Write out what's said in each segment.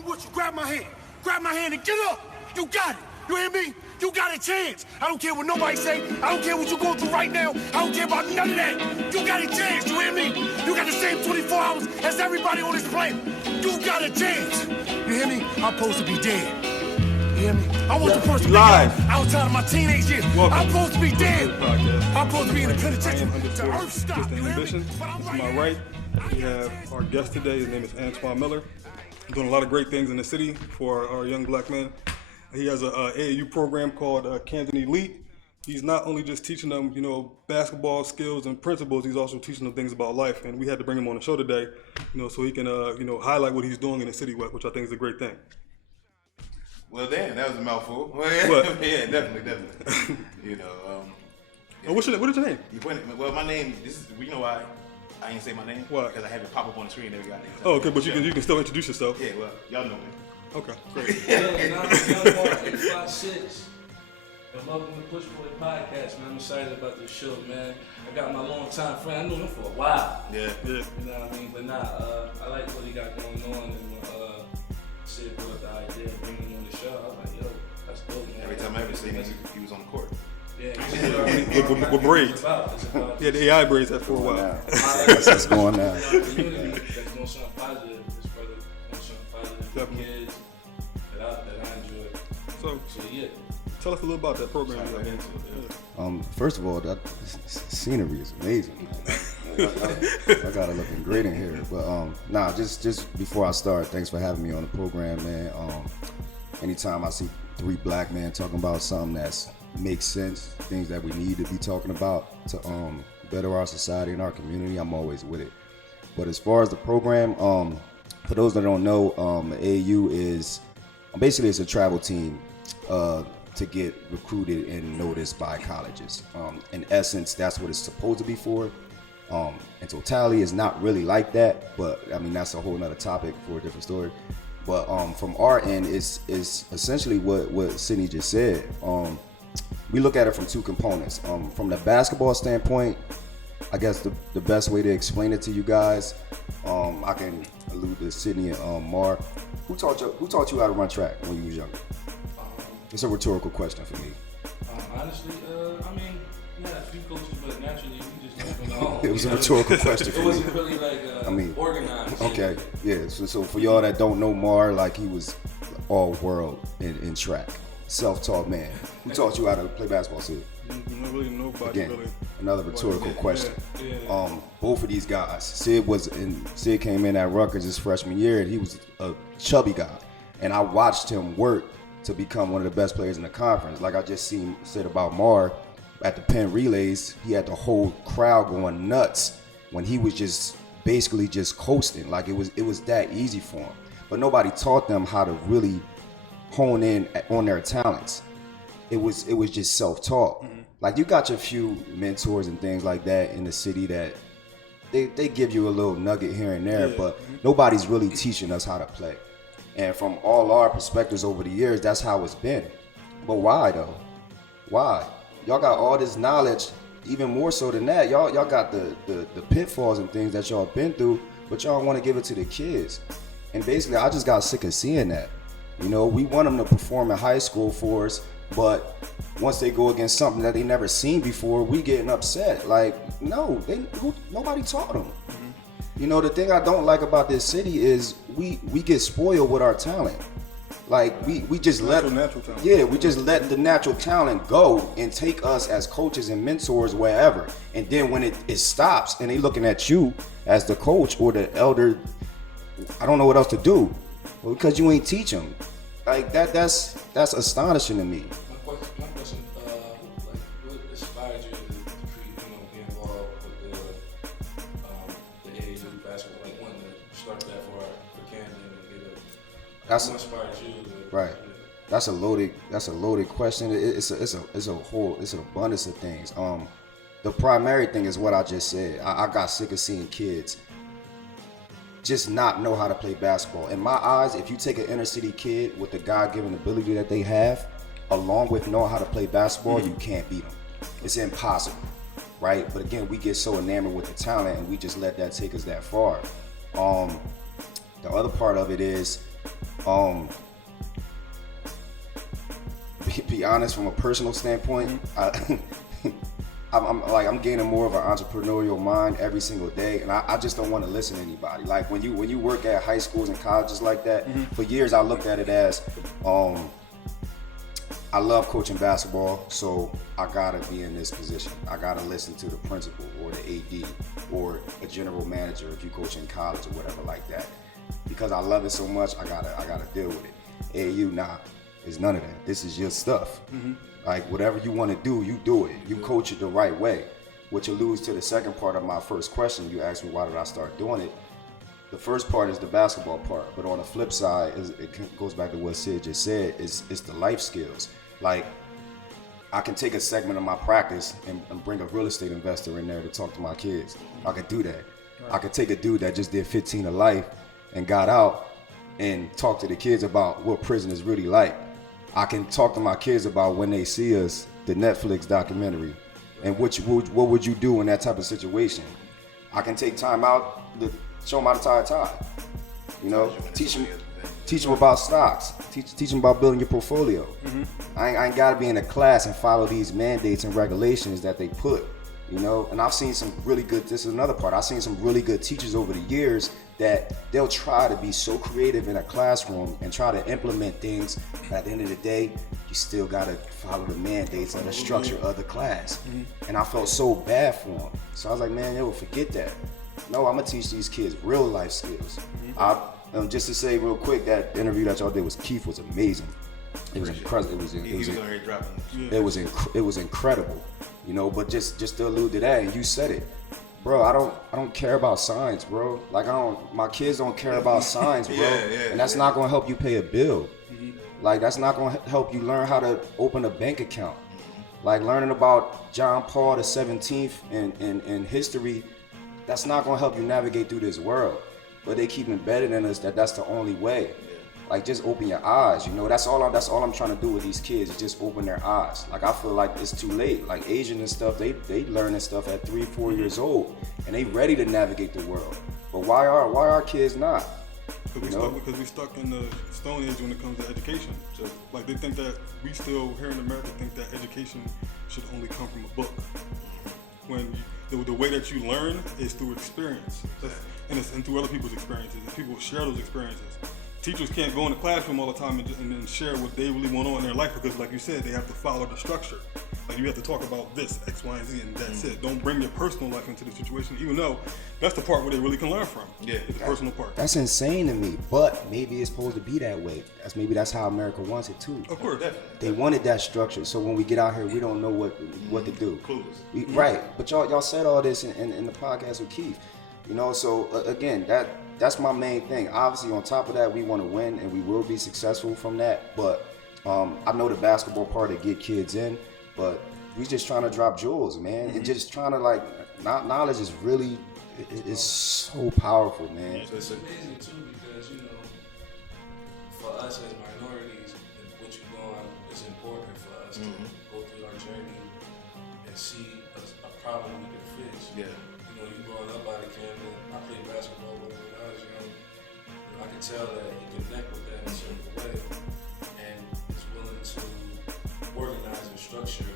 I'm with you. Grab my hand. Grab my hand and get up. You got it. You hear me? You got a chance. I don't care what nobody say. I don't care what you're going through right now. I don't care about none of that. You got a chance. You hear me? You got the same 24 hours as everybody on this planet. You got a chance. You hear me? I'm supposed to be dead. You hear me? I was the person live outside of my teenage years. Welcome. I'm supposed to be dead. Podcast. I'm supposed to be in the I penitentiary. am The underscore earth stop. Twisted You hear me? Ambition. But I'm To my right, we have our guest today. His name is Antione Miller. Doing a lot of great things in the city for our young black men. He has a AAU program called Camden Elite. He's not only just teaching them, basketball skills and principles. He's also teaching them things about life. And we had to bring him on the show today, so he can, highlight what he's doing in the city, which I think is a great thing. Well, damn, that was a mouthful. What? Yeah, definitely. What is your name? Well, my name. You know why I ain't say my name? Why? Because I have it pop up on the screen every goddamn time. Oh, okay, but you can still introduce yourself. Yeah, well, y'all know me. Okay, great. Yeah, and I'm Young Mark 856. And welcome to Push Boy Podcast, man. I'm excited about this show, man. I got my longtime friend. I knew him for a while. Yeah. You know what I mean? But I like what he got going on. And Sid brought up the idea of bringing him on the show. I was like, yo, that's dope, man. Every time I ever seen him, he was on the court. Yeah, with braids. It's about Yeah, the AI braids that for a while. That's going down. That's doing something positive. This brother doing something positive for Definitely. kids that I enjoy. So yeah. tell us a little about that program you got into. First of all, that scenery is amazing, man. I gotta looking great in here. But just before I start, thanks for having me on the program, man. Anytime I see three black men talking about something that makes sense, things that we need to be talking about to better our society and our community, I'm always with it. But as far as the program, for those that don't know, AAU is basically it's a travel team to get recruited and noticed by colleges. In essence, that's what it's supposed to be for. In totality, it's not really like that, but I mean that's a whole nother topic for a different story. But from our end, it's essentially what Sydney just said. We look at it from two components. From the basketball standpoint, I guess the best way to explain it to you guys, I can allude to Sydney and Mar. Who taught you how to run track when you was younger? It's a rhetorical question for me. Honestly, I mean, we had a few coaches, but naturally we just went from our own. It was a rhetorical question for It me. wasn't really like organized. Okay, yeah. So for y'all that don't know Mar, like he was all world in track, self-taught man. Who taught you how to play basketball, Sid? Not really nobody. Again, really. another rhetorical question. Yeah. Both of these guys, Sid came in at Rutgers his freshman year, and he was a chubby guy, and I watched him work to become one of the best players in the conference. Like I just said about Mar at the Penn Relays, he had the whole crowd going nuts when he was just basically just coasting. Like it was that easy for him. But nobody taught them how to really hone in on their talents. It was just self-taught. Mm-hmm. Like you got your few mentors and things like that in the city that they give you a little nugget here and there, but nobody's really teaching us how to play. And from all our perspectives over the years, that's how it's been. But why though? Why? Y'all got all this knowledge, even more so than that. Y'all got the pitfalls and things that y'all been through, but y'all want to give it to the kids. And basically, I just got sick of seeing that. We want them to perform in high school for us, but once they go against something that they never seen before, we getting upset. Like, no, nobody taught them. The thing I don't like about this city is we get spoiled with our talent. Like we just natural talent. Yeah, we just let the natural talent go and take us as coaches and mentors wherever. And then when it stops and they looking at you as the coach or the elder, I don't know what else to do. Well, because you ain't teach them. Like that's astonishing to me. My question, what inspired you to be involved with the AAU basketball? Like, wanting to start that for Camden and get what inspired you? Right. That's a loaded question. It's an abundance of things. The primary thing is what I just said. I got sick of seeing kids just not know how to play basketball. In my eyes, if you take an inner city kid with the God-given ability that they have, along with knowing how to play basketball, you can't beat them. It's impossible, right? But again, we get so enamored with the talent and we just let that take us that far. The other part of it is Be honest, from a personal standpoint, I'm gaining more of an entrepreneurial mind every single day, and I just don't want to listen to anybody. Like when you work at high schools and colleges like that, for years I looked at it as I love coaching basketball, so I gotta be in this position. I gotta listen to the principal or the AD or a general manager if you coach in college or whatever like that. Because I love it so much, I gotta deal with it. AAU, nah, it's none of that. This is your stuff. Like whatever you want to do, you do it. You coach it the right way, which alludes to the second part of my first question. You asked me why did I start doing it. The first part is the basketball part, but on the flip side, it goes back to what Sid just said, it's the life skills. Like, I can take a segment of my practice and bring a real estate investor in there to talk to my kids. I could do that. Right. I could take a dude that just did 15 of life and got out and talk to the kids about what prison is really like. I can talk to my kids about when they see us, the Netflix documentary, and what would you do in that type of situation. I can take time out to show them how to tie a tie. You know, teach them about stocks. Teach them about building your portfolio. I ain't gotta be in a class and follow these mandates and regulations that they put. You know, and I've seen some really good. This is another part. I've seen some really good teachers over the years that they'll try to be so creative in a classroom and try to implement things. But at the end of the day, you still gotta follow the mandates and the structure of the class. And I felt so bad for them. So I was like, man, yo, forget that. No, I'm gonna teach these kids real life skills. Just to say real quick, that interview that y'all did with Keith was amazing. It was incredible. It was incredible. You know, but just to allude to that, and you said it, bro. I don't care about signs, bro. Like my kids don't care about signs, bro. And that's not gonna help you pay a bill. Like that's not gonna help you learn how to open a bank account. Like learning about John Paul the 17th in history, that's not gonna help you navigate through this world. But they keep embedding in us that that's the only way. Like just open your eyes, you know. That's all I'm trying to do with these kids is just open their eyes. Like I feel like it's too late. Like Asian and stuff, they learning stuff at 3-4 years old, and they ready to navigate the world. But why are kids not? Because we stuck in the Stone Age when it comes to education. So like they think that we still here in America think that education should only come from a book. When the way that you learn is through experience, and through other people's experiences, and people share those experiences. Teachers can't go in the classroom all the time and share what they really want on in their life because, like you said, they have to follow the structure. Like you have to talk about this, X, Y, and Z, and that's it. Don't bring your personal life into the situation, even though that's the part where they really can learn from. Yeah, the personal part. That's insane to me, but maybe it's supposed to be that way. That's how America wants it too. Of course, they wanted that structure. So when we get out here, we don't know what to do. Clueless. Right, but y'all said all this in the podcast with Keith. You know, so again, that's my main thing. Obviously, on top of that, we want to win, and we will be successful from that. But I know the basketball part to get kids in, but we just trying to drop jewels, man, and just trying to knowledge is really it's so powerful, man. It's amazing too because you know, for us as minorities, what you're doing is important for us to go through our journey and see a problem we can fix. Yeah. You know, you growing up out of Camden, I played basketball when I was young. You know, I can tell that you connect with that in a certain way and is willing to organize and structure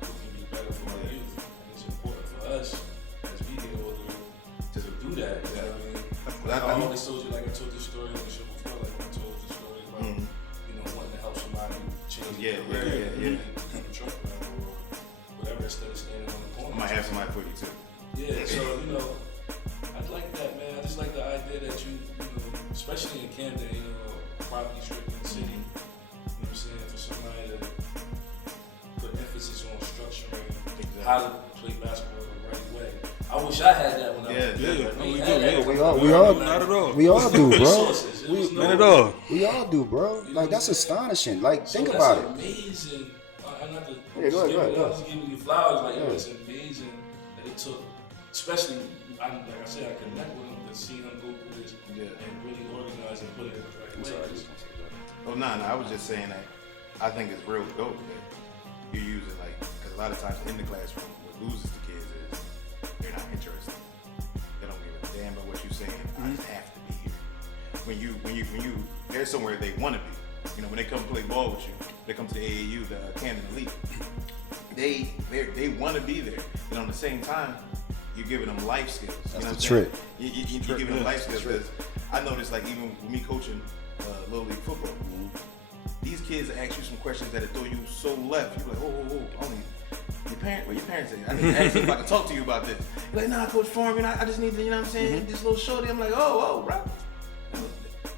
what can be better for our youth. And it's important for us as we get older to do that. You know what I mean? I always told you, like I told this story on the show before, like when I told the story about, you know, wanting to help somebody change their career, become a truck driver or whatever instead of standing on the corner. I might have somebody for you too. Yeah, so you know, I like that, man. I just like the idea that you know, especially in Camden, you know, poverty-stricken city. You know what I'm saying? For somebody to put emphasis on structuring how to play basketball the right way. I wish I had that when I was young. We all not at all. We all do, bro. Not at all. We all do, bro. Like that's astonishing. Like think about it. Amazing. Go ahead. I was giving you flowers. Like it's amazing that it took. Especially, like I said, I connect with him to see him go through this and really organize and put it in the right way. Oh, no, I was just saying that I think it's real dope that you use it because a lot of times in the classroom, what loses the kids is they're not interested. They don't give a damn about what you're saying. I just have to be here. when you they're somewhere they want to be. You know, when they come play ball with you, they come to the AAU, the Camden Elite. They want to be there, and on the same time, you're giving them life skills. That's you know the trick. You're giving them life skills. Because I noticed, like, even with me coaching Little League football, these kids ask you some questions that throw you so left. You're like, I need your parents say, I need to ask them if I can talk to you about this. You're like, nah, Coach Foreman, I just need to, you know what I'm saying, this little shorty. I'm like, bro.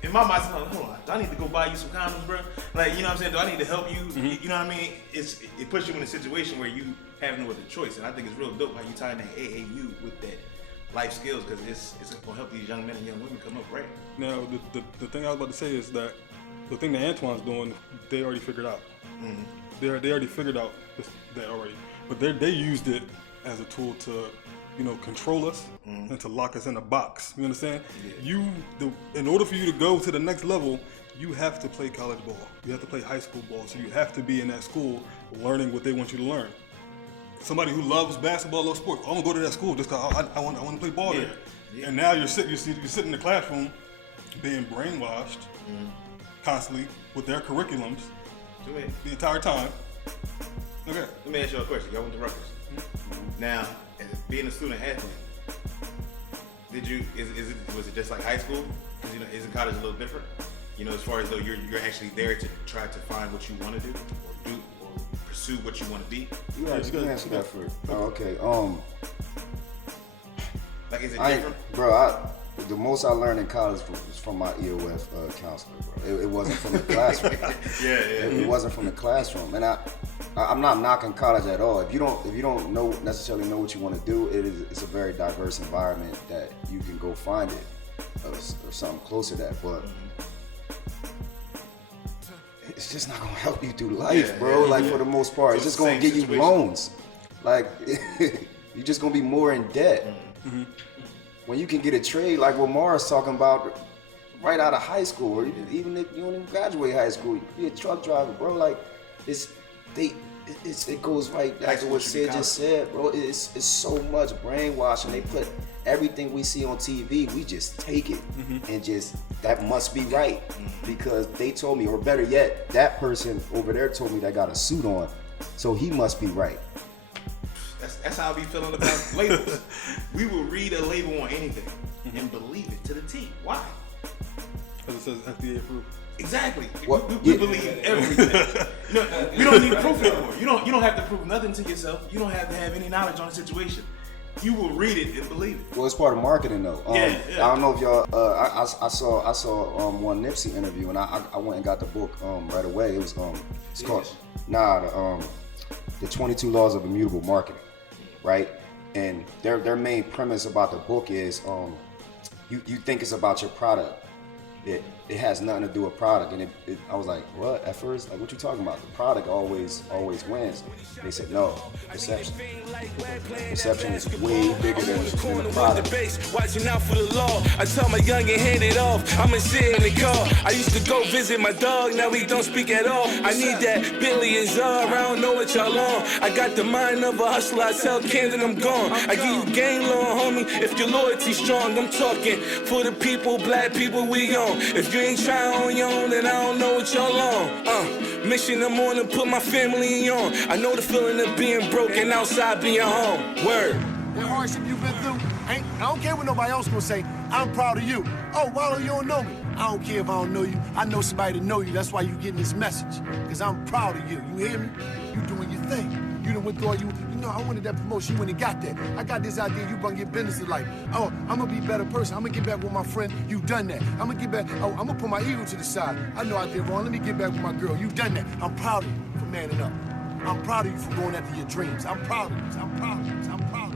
In my mind, I'm like, hold on, do I need to go buy you some condoms, bro? Like, you know what I'm saying? Do I need to help you? You know what I mean? It puts you in a situation where you have no other choice. And I think it's real dope how you tie in that AAU with that life skills, because it's gonna help these young men and young women come up right. Now, the thing I was about to say is that the thing that Antoine's doing, they already figured out. They already figured out that already, but they used it as a tool to, you know, control us and to lock us in a box. You understand? Yeah. In order for you to go to the next level, you have to play college ball. You have to play high school ball. So you have to be in that school learning what they want you to learn. Somebody who loves basketball, loves sports, I'm gonna go to that school just because I want to play ball there. Yeah. And now you're sitting in the classroom being brainwashed constantly with their curriculums the entire time. Okay. Let me ask you a question. Y'all went to Rutgers. Now, as being a student athlete, was it just like high school? Because, you know, isn't college a little different? You know, as far as though you're actually there to try to find what you want to do or pursue what you want to be. You answer that first. Okay. Like, is it different? The most I learned in college was from my EOF counselor, bro. It wasn't from the classroom. It wasn't from the classroom, and I'm not knocking college at all. If you don't necessarily know what you want to do, it's a very diverse environment that you can go find it or something closer to that. But it's just not gonna help you through life, bro. Like for the most part, it's just gonna get you loans. Like you're just gonna be more in debt. When you can get a trade like what Mara's talking about right out of high school, or even if you don't even graduate high school, you be a truck driver, bro. Like it goes right back to what Sid just said, bro. It's so much brainwashing. They put everything we see on TV, we just take it and just that must be right because they told me, or better yet, that person over there told me that got a suit on, so he must be right. That's how I be feeling about labels. We will read a label on anything and believe it to the T. Why? Because it says FDA approved. Exactly. We believe everything. You don't need proof anymore. You don't have to prove nothing to yourself. You don't have to have any knowledge on the situation. You will read it and believe it. Well, it's part of marketing, though. Yeah. I don't know if y'all. I saw one Nipsey interview, and I went and got the book right away. It was it's called the 22 Laws of Immutable Marketing, right? And their main premise about the book is you think it's about your product. It has nothing to do with product, and I was like, what? At first, like, what you talking about? The product always wins. They said no, perception. Perception is way bigger than the product. Watching out for the law. I tell my youngin' hand it off. I'ma sit in the car. I used to go visit my dog. Now he don't speak at all. I need that Billy and Czar. I don't know what y'all on. I got the mind of a hustler. I tell Camden I'm gone. I give you game loan, homie. If your loyalty strong, I'm talking for the people, black people we on. If you ain't trying on your own, then I don't know what y'all on. Mission I'm on to put my family on. I know the feeling of being broken outside being home. Word. What hardship you've been through, I don't care what nobody else gonna say. I'm proud of you. Oh, Wallow, you don't know me. I don't care if I don't know you. I know somebody to know you. That's why you getting this message. Because I'm proud of you. You hear me? You doing your thing. You done went through all you know, I wanted that promotion. You went and got that. I got this idea. You gonna get business to life. Oh, I'm gonna be a better person. I'm gonna get back with my friend. You done that. I'm gonna get back. Oh, I'm gonna put my ego to the side. I know I did wrong. Let me get back with my girl. You done that. I'm proud of you for manning up. I'm proud of you for going after your dreams. I'm proud of you. I'm proud of you. I'm proud of you.